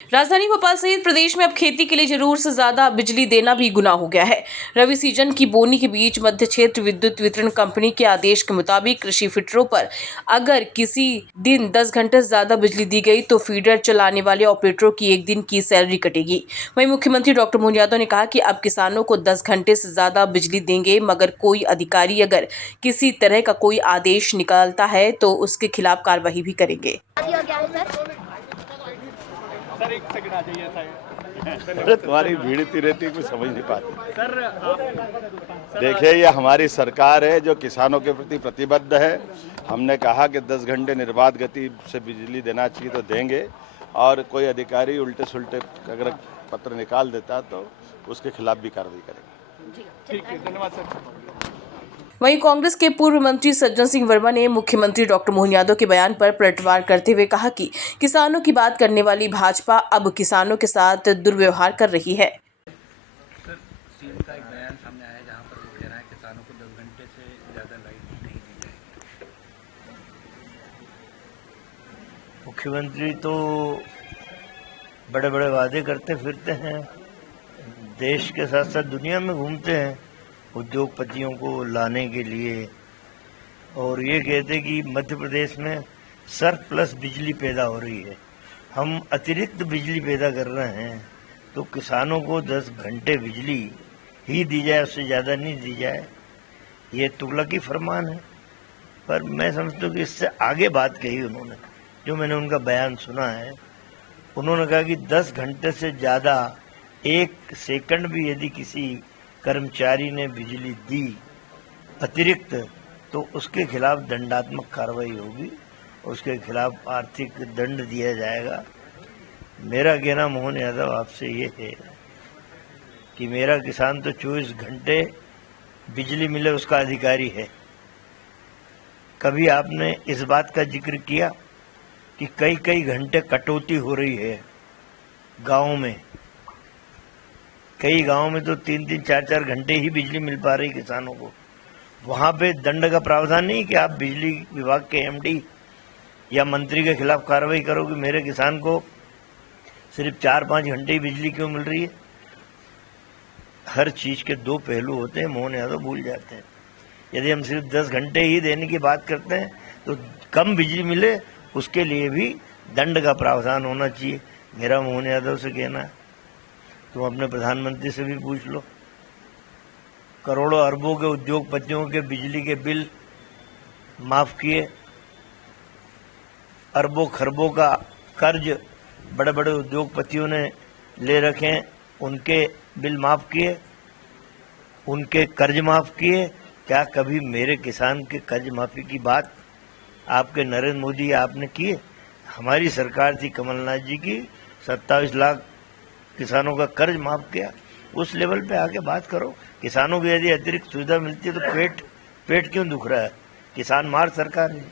राजधानी भोपाल सहित प्रदेश में अब खेती के लिए जरूरत से ज्यादा बिजली देना भी गुनाह हो गया है। रबी सीजन की बोनी के बीच मध्य क्षेत्र विद्युत वितरण कंपनी के आदेश के मुताबिक कृषि फीडरों पर अगर किसी दिन 10 घंटे से ज्यादा बिजली दी गई तो फीडर चलाने वाले ऑपरेटरों की एक दिन की सैलरी कटेगी। वहीं मुख्यमंत्री डॉक्टर मोहन यादव ने कहा कि अब किसानों को 10 घंटे से ज्यादा बिजली देंगे, मगर कोई अधिकारी अगर किसी तरह का कोई आदेश निकालता है तो उसके खिलाफ कार्रवाई भी करेंगे। सर एक सेकंड आ जाइए साइड। अरे तुम्हारी भीड़ इतनी रहती है, कुछ समझ नहीं पाते। सर देखिए, ये हमारी सरकार है जो किसानों के प्रति प्रतिबद्ध है। हमने कहा कि 10 घंटे निर्बाध गति से बिजली देना चाहिए तो देंगे, और कोई अधिकारी उल्टे सुल्टे अगर पत्र निकाल देता तो उसके खिलाफ भी कार्रवाई करेंगे। ठीक है, धन्यवाद सर। वहीं कांग्रेस के पूर्व मंत्री सज्जन सिंह वर्मा ने मुख्यमंत्री डॉक्टर मोहन यादव के बयान पर पलटवार करते हुए कहा कि किसानों की बात करने वाली भाजपा अब किसानों के साथ दुर्व्यवहार कर रही है। सर, सीएम का एक बयान सामने आया जहां पर वो कह रहा है किसानों को 10 घंटे से ज़्यादा लाइट नहीं दी जाएगी। मुख्यमंत्री तो बड़े बड़े वादे करते फिरते हैं, देश के साथ साथ दुनिया में घूमते हैं उद्योगपतियों को लाने के लिए, और ये कहते कि मध्य प्रदेश में सरप्लस बिजली पैदा हो रही है, हम अतिरिक्त बिजली पैदा कर रहे हैं, तो किसानों को 10 घंटे बिजली ही दी जाए, उससे ज़्यादा नहीं दी जाए। ये तुगलकी फरमान है। पर मैं समझता हूँ कि इससे आगे बात कही उन्होंने, जो मैंने उनका बयान सुना है। उन्होंने कहा कि 10 घंटे से ज़्यादा 1 सेकंड भी यदि किसी कर्मचारी ने बिजली दी अतिरिक्त, तो उसके खिलाफ दंडात्मक कार्रवाई होगी, उसके खिलाफ आर्थिक दंड दिया जाएगा। मेरा कहना मोहन यादव आपसे ये है कि मेरा किसान तो 24 घंटे बिजली मिले उसका अधिकारी है। कभी आपने इस बात का जिक्र किया कि कई कई घंटे कटौती हो रही है गाँव में? कई गांवों में तो 3-3, 4-4 घंटे ही बिजली मिल पा रही किसानों को। वहां पे दंड का प्रावधान नहीं कि आप बिजली विभाग के एमडी या मंत्री के खिलाफ कार्रवाई करो कि मेरे किसान को सिर्फ 4-5 घंटे ही बिजली क्यों मिल रही है। हर चीज के 2 पहलू होते हैं, मोहन यादव भूल जाते हैं। यदि हम सिर्फ 10 घंटे ही देने की बात करते हैं तो कम बिजली मिले उसके लिए भी दंड का प्रावधान होना चाहिए। मेरा मोहन यादव से कहना है, तुम अपने प्रधानमंत्री से भी पूछ लो। करोड़ों अरबों के उद्योगपतियों के बिजली के बिल माफ किए, अरबों खरबों का कर्ज बड़े बड़े उद्योगपतियों ने ले रखे, उनके बिल माफ किए, उनके कर्ज माफ किए। क्या कभी मेरे किसान के कर्ज माफी की बात आपके नरेंद्र मोदी आपने की? हमारी सरकार थी कमलनाथ जी की, 27 लाख किसानों का कर्ज माफ किया। उस लेवल पे आके बात करो। किसानों को यदि अतिरिक्त सुविधा मिलती है तो पेट क्यों दुख रहा है? किसान मार सरकार है।